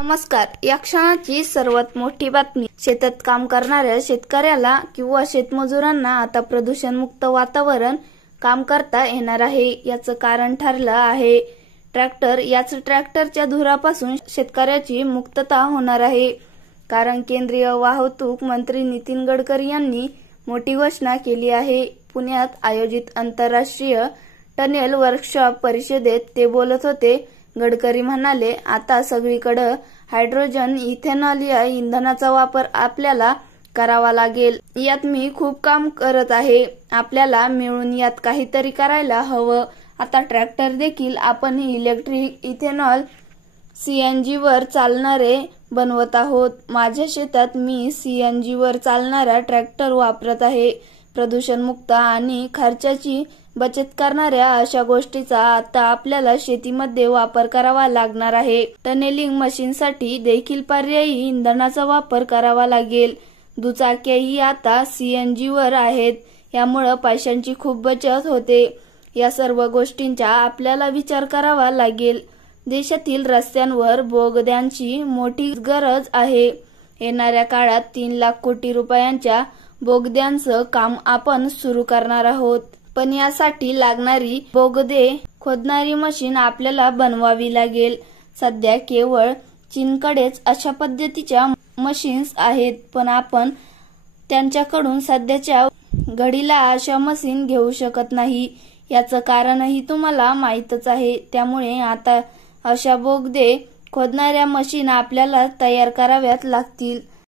नमस्कार. या क्षणाची सर्वात मोठी बातमी. शेतात काम करणाऱ्या शेतकऱ्याला किंवा शेतमजुरांना आता प्रदूषणमुक्त वातावरण काम करता येणार आहे. याचं कारण ठरलं आहे ट्रॅक्टर. याच ट्रॅक्टरच्या धुरापासून शेतकऱ्याची मुक्तता होणार आहे. कारण केंद्रीय वाहतूक मंत्री नितीन गडकरी यांनी मोठी घोषणा केली आहे. पुण्यात आयोजित आंतरराष्ट्रीय टनेल वर्कशॉप परिषदेत ते बोलत होते. गडकरी म्हणाले, आता सगळीकडे हायड्रोजन, इथेनॉल या इंधनाचा वापर आपल्याला करावा लागेल. यात मी खूप काम करत आहे. आपल्याला मिळून यात काहीतरी करायला हवं. आता ट्रॅक्टर देखील आपण इलेक्ट्रिक, इथेनॉल, सीएनजी वर चालणारे बनवत आहोत. माझ्या शेतात मी सीएनजी वर चालणारा ट्रॅक्टर वापरत आहे. प्रदूषणमुक्त आणि खर्चाची बचत करणाऱ्या अशा गोष्टीचा आता आपल्याला शेतीमध्ये वापर करावा लागणार आहे. टनेलिंग मशीनसाठी देखील पर्यायी इंधनाचा वापर करावा लागेल. दुचाक्याही आता सीएनजी वर आहेत. यामुळे पैशांची खूप बचत होते. या सर्व गोष्टींचा आपल्याला विचार करावा लागेल. देशातील रस्त्यांवर बोगद्यांची मोठी गरज आहे. येणाऱ्या काळात 3 लाख कोटी रुपयांच्या बोगद्यांचं काम आपण सुरू करणार आहोत. पण यासाठी लागणारी बोगदे खोदणारी मशीन आपल्याला बनवावी लागेल. सध्या केवळ चीनकडेच अशा पद्धतीच्या मशीन्स आहेत, पण आपण त्यांच्याकडून सध्याच्या घडीला अशा मशीन घेऊ शकत नाही. याचं कारणही तुम्हाला माहीतच आहे. त्यामुळे आता अशा बोगदे खोदणाऱ्या मशीन आपल्याला तयार कराव्यात लागतील.